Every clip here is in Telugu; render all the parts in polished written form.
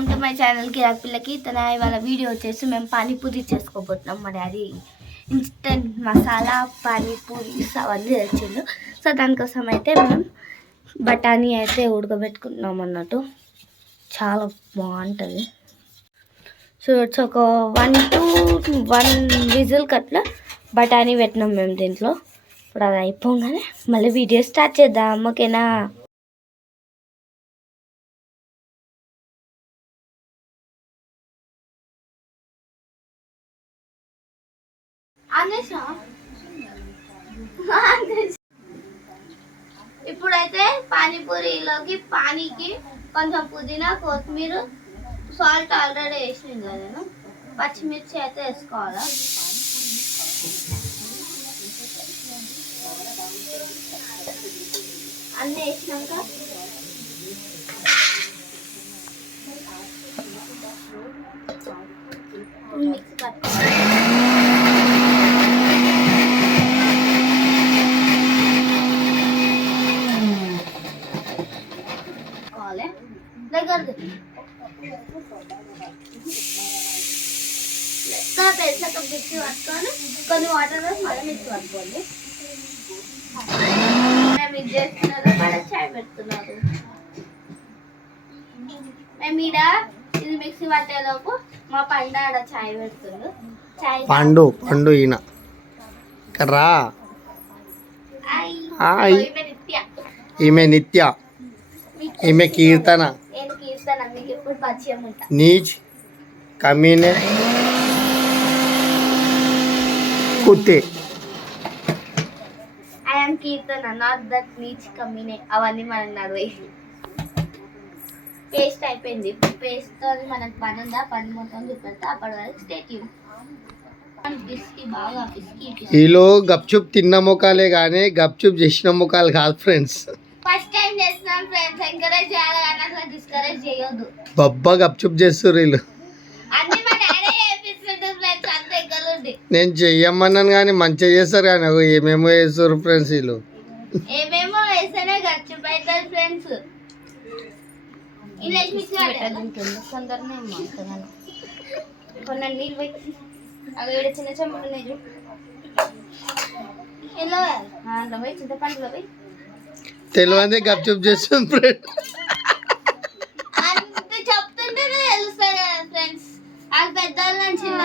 వెల్కమ్ టు మై ఛానల్ కిరాక్ పిల్లకి. ఇవాళ వీడియో వచ్చేసి మేము పానీపూరి చేసుకోబోతున్నాం. మా డాడీ ఇన్స్టెంట్ మసాలా పానీపూరి అవన్నీ తెచ్చిండు. సో దానికోసం అయితే మేము బఠానీ అయితే ఉడకబెట్టుకుంటున్నాం అన్నట్టు. చాలా బాగుంటుంది. సో ఇట్స్ ఒక 1 విజిల్ కట్ల బఠానీ పెట్టినాం మేము దీంట్లో. ఇప్పుడు అది అయిపోగానే మళ్ళీ వీడియో స్టార్ట్ చేద్దాం, ఓకేనా? ఇప్పుడైతే పానీపూరిలోకి పానీకి కొంచెం పుదీనా, కొత్తిమీర, సాల్ట్ ఆల్రెడీ వేసింది కదా నేను. పచ్చిమిర్చి అయితే వేసుకోవాలా. అన్నీ వేసినాక మిక్స్ పట్టుకోవాలి. పెద్ద మిక్సీ పట్టుకొని కొన్ని వాటర్ వేసి మళ్ళీ మిక్సీ పట్టుకోండి. మేము ఇది చేస్తున్నారు, మన చాయ్ పెడుతున్నారు. మేము ఈడ ఇది మిక్సీ పట్టేలోపు మా పండు ఆడ చాయ్ పెడుతున్నారు. చాయ్ పండు ఈయన రా. ఈమె నిత్య, ఈమె కీర్తన. మీకు ఎప్పుడు పరిచయం ఉంటా. నీచ్ కమీనే కుత్తే. ఐఎమ్ కీర్తన, నాట్ దట్ నీచ్ కమీనే. అవన్నీ మనకు నడవై. పేస్ట్ అయిపోయింది. పేస్ట్ తో మనకు పని ఉందా, పని మొత్తం చూపెడతా. అప్పటి వరకు స్టే ట్యూన్. బాగా ఈలో గప్చుప్ తిన్న ముఖాలే కానీ గప్చుప్ చేసిన ముఖాలు కాదు ఫ్రెండ్స్. ఫస్ట్ టైం చేస్తున్నాం ఫ్రెండ్స్. ఎంకరేజ్ చేయాలి కానీ అసలు డిస్కరేజ్ చేయొద్దు. బబ్బా గప్చుప్ చేస్తారు వీళ్ళు. నేను చెయ్యమన్నాను కానీ మంచిగా చేస్తారు కానీ ఏమేమో వేస్తారు ఫ్రెండ్స్ వీళ్ళు. ఏమేమో వేస్తేనే గప్చుప్ అవుతుంది ఫ్రెండ్స్. కొన్ని నీళ్ళు పెట్టి అవి ఏడు చిన్న చెమ్మలు ఉన్నాయి. అందులో పోయి చింతపండులో పోయి తెలియదే గప్చుప్ చేస్తాం ఫ్రెండ్. అంత చెప్తుంటేనే తెలుస్తాయి కదా ఫ్రెండ్స్. అది పెద్దవాళ్ళ చిన్న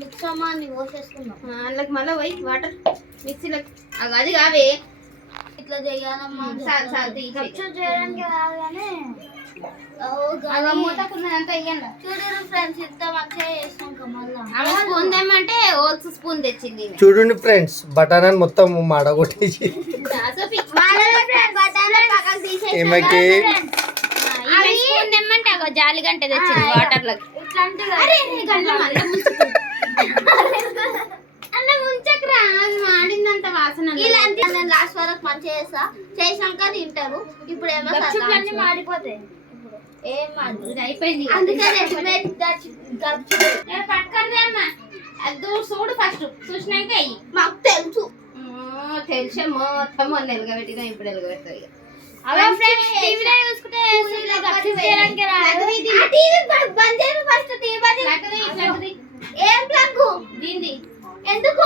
మిక్సీ పోసేసుకున్నాం. అందులోకి మళ్ళీ పోయి వాటర్ మిక్సీలో అది కావే ఇట్లా చేయాలమ్మా. చేయడానికి రాదు కానీ స్పూన్ తెచ్చింది. చూడండి ఫ్రెండ్స్, బటానా మొత్తం మాడగొట్టేసి జాలి గంట తెచ్చింది వాటర్ లోకి. మాడిందంత వాసన. ఇలాంటి నేను లాస్ట్ వరకు మంచిగా చేస్తా, చేసాక తింటారు. ఇప్పుడు ఏమో మాడిపోతాయి. ఏం అయిపోయింది. అందుకని చూడు ఫస్ట్ చూసినాక మాకు తెలుసు. తెలిసే మొత్తం మొన్న ఎలగబెట్టినా ఇప్పుడు ఎలగబెడతాయి. ఎందుకు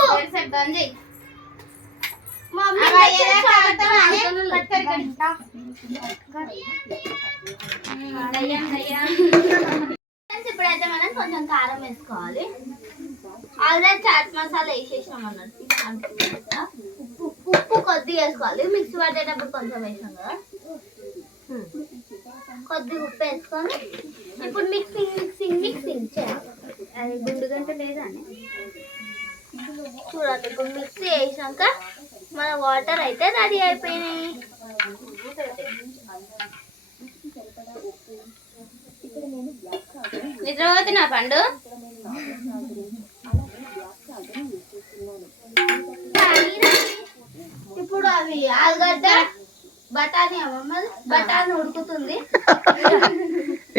ఇప్పుడైతే మనం కొంచెం కారం వేసుకోవాలి. ఆల్రెడీ చాట్ మసాలా వేసేసాం అన్నట్టు. ఉప్పు కొద్దిగా వేసుకోవాలి. మిక్సీ పట్టేటప్పుడు కొంచెం వేసాం కదా, కొద్దిగా ఉప్పు వేసుకొని ఇప్పుడు మిక్సింగ్ చేయాలి. అది గుండు గంట లేదా అని చూడండి. ఇప్పుడు మిక్సీ వేసాక మన వాటర్ అయితే రెడీ అయిపోయినాయి. నిద్రపోతున్నా పండు. ఇప్పుడు అవి ఆలుగడ్డ బఠానీ బఠానీ ఉడుకుతుంది.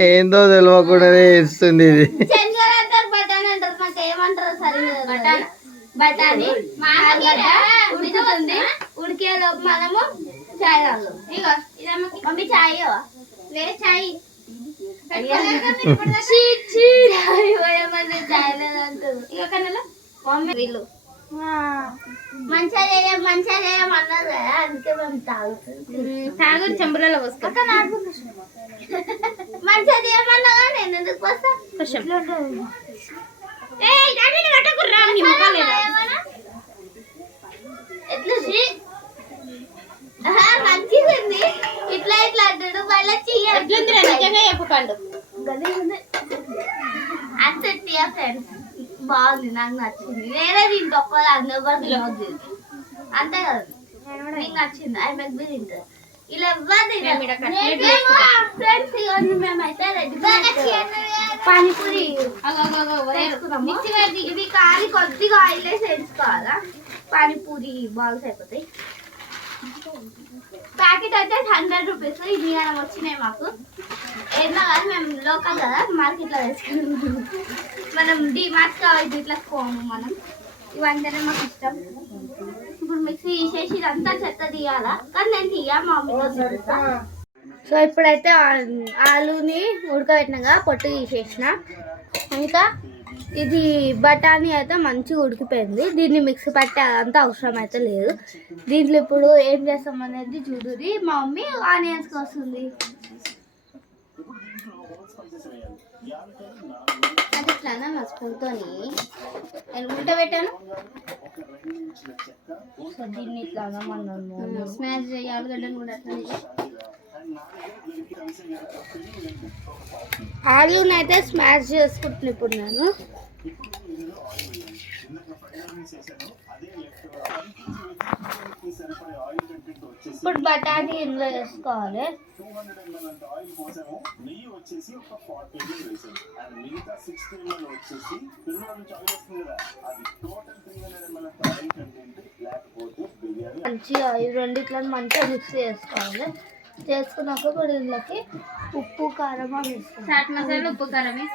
ఏందో తెలియకుండానే ఇస్తుంది ఇది. శనగలు అంటారు, బఠానీ అంటారు, నాకు ఏమంటారు సరే. బఠానీ ఉడుకుతుంది. ఉడికేలోపు మనము చాయ్ తాగుతాం. ఇగో మమ్మీ చాయ్ లేదు చాయ్ మమ్మీ వీళ్ళు మంచిగా చేయమన్నారు కదా అందుకే మేము తాగు చెంబులలో పోసుకో మంచిగా చేయమన్నా నేను ఎందుకు పోస్తా ఎట్లా మంచిగా ఉంది ఇట్లా ఇట్లా అంటాడు మళ్ళీ నిజంగా చెప్పకండు అసెట్ ఫ్రెండ్స్ బాగుంది నాకు నచ్చింది నేనే తింటా ఒక్కది అందరూ తినవద్దు అంతే కదా నీకు నచ్చింది ఐ మెక్ బి తింటారు ఇలా మేమైతే పానీపూరి ఇది కాలి కొద్దిగా ఆయిల్ వేసి వేసుకోవాలా పానీపూరి బాల్స్ అయిపోతాయి ప్యాకెట్ అయితే 100 రూపీస్ ఇది మనం వచ్చినాయి మాకు ఏమో కాదు మేము లోకల్ కదా మార్కెట్లో వేసుకున్నాం మనం డిమార్ట్ కావాలి ఇట్లా పోము మనం ఇవంటేనే మాకు ఇష్టం ఇప్పుడు మిక్సీ తీసేసి ఇదంతా చెత్త తీయాలా కానీ నేను తీయా మా మమ్మీతో తీస్తా సో ఇప్పుడైతే ఆలుని ఉడకబెట్టినాగా పొట్టు తీసేసిన ఇంకా ఇది బఠానీ అయితే మంచిగా ఉడికిపోయింది దీన్ని మిక్సీ పట్టే అంత అవసరం అయితే లేదు దీంట్లో ఇప్పుడు ఏం చేస్తాం అనేది చూడుది మా మమ్మీ ఆనియన్స్ వస్తుంది అది ఇట్లానా మా స్పూన్తో నేను ఉల్ట పెట్టాను సో దీన్ని ఇట్లాగా మనం స్మాష్ చేయాలి గడ్డను కూడా అట్లా ఆలుని అయితే స్మాష్ చేసుకుంటున్నాను ఇప్పుడు నేను ఇప్పుడు బఠానీ ఇందులో వేసుకోవాలి మంచిగా ఈ రెండిట్లను మంచిగా మిక్స్ చేసుకోవాలి చేసుకున్నాక ఇప్పుడు ఇందులోకి ఉప్పు కారం వేసుకోవాలి చాట్ మసాలా ఉప్పు కారమే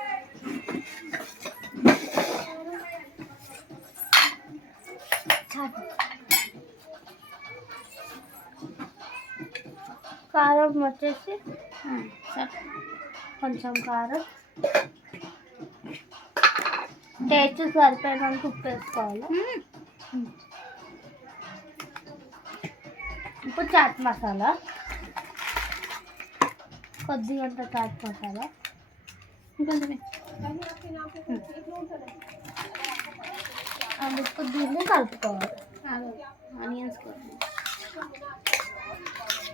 కారం వచ్చేసి కొంచెం కారం టేస్ట్ సరిపోయినంత ఉప్పు వేసుకోవాలి ఇప్పుడు చాట్ మసాలా కొద్దిగా చాట్ మసాలా ఇంకొంచెమే ఇప్పుడు దీన్ని కలుపుకోవాలి ఆనియన్స్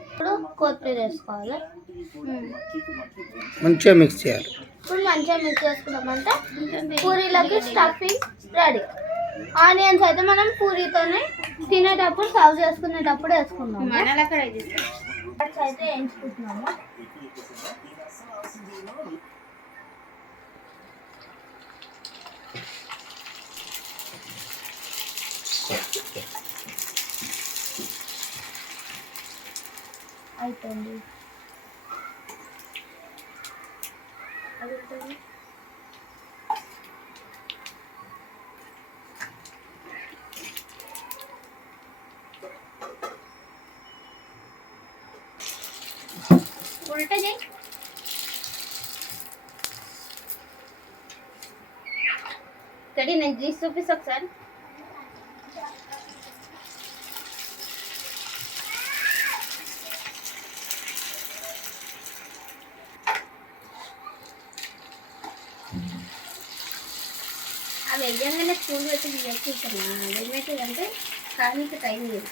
ఇప్పుడు కొత్తిమీర వేసుకోవాలి మంచిగా మిక్స్ చేయాలి ఇప్పుడు మంచిగా మిక్స్ చేసుకున్నామంటే పూరీలకి స్టఫింగ్ రెడీ ఆనియన్స్ అయితే మనం పూరీతోనే తినేటప్పుడు సర్వ్ చేసుకునేటప్పుడు వేసుకున్నాము అయితే వేయించుకుంటున్నాము అయిపోయింది ఉల్టా చేయి కడి నేను తీసి చూపిస్తా ఒకసారి అవి వెయ్యంగానే స్కూల్ పెట్టి తీయచ్చుకున్నా అంటే కానీ టైం లేదు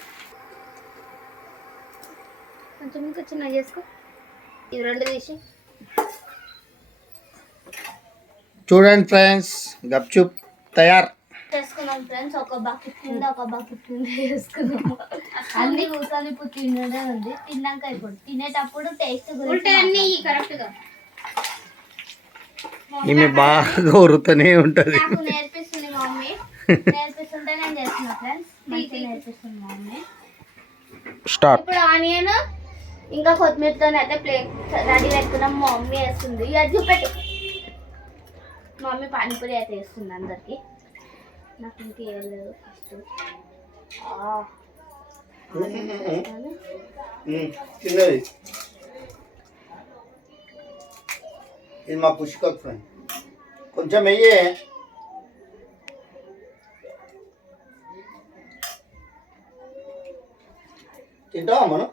కొంచెం ఇంకా చిన్న చేసుకో ఇవి రెండు తీసి చూడండి ఫ్రెండ్స్ గప్చుప్ తయారు చేసుకున్నాం ఫ్రెండ్స్ ఒక బకెట్ కింద వేసుకున్నాము అన్ని కూర్చొని ఇప్పుడు తినడే ఉంది తిన్నాక ఇప్పుడు తినేటప్పుడు టేస్ట్ గురించి కరెక్ట్గా ఈమె బాగా ఉరుతూనే ఉంటుంది నాకు నేర్పిస్తుంది మా మమ్మీ నేర్పిస్తుంటే నేను చేస్తున్నా ఫ్రెండ్స్ నేర్పిస్తుంది మా మమ్మీ స్టార్ట్ ఇప్పుడు ఆనియన్ ఇంకా కొత్తిమీరతో అయితే ప్లేట్ రెడీ పెట్టుకున్నాం మా మమ్మీ వేస్తుంది అది చూపెట్టు మా మమ్మీ పానీపూరి అయితే వేస్తుంది అందరికి నాకు ఇంకా ఇవ్వలేదు ఫస్ట్ చిన్నది ఇది మా పుష్కర్ ఫ్రెండ్. కొంచెం వెయ్యి. తింటావా మనం?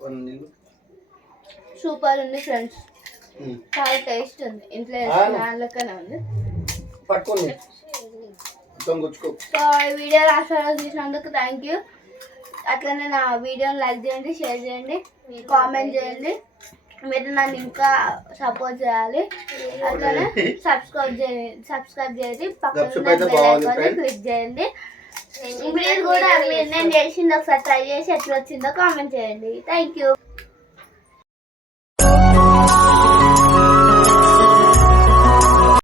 కొన్ని నీళ్ళు. సూపర్ ఉంది ఫ్రెండ్స్, చాలా టేస్ట్ ఉంది. ఇంట్లో వేసుకునే ఉంది. పట్టుకోండి మొత్తం గుచ్చుకో. సో ఈ వీడియో లాస్ట్ వరకు చూసినందుకు థ్యాంక్ యూ. అట్లనే నా వీడియోని లైక్ చేయండి, షేర్ చేయండి, కామెంట్ చేయండి. మీరు నన్ను ఇంకా సపోర్ట్ చేయాలి. అట్లనే సబ్స్క్రైబ్ చేయండి, పక్కన క్లిక్ చేయండి. మీరు కూడా నేను చేసింది ఒకసారి ట్రై చేసి ఎట్లా వచ్చిందో కామెంట్ చేయండి. Thank you.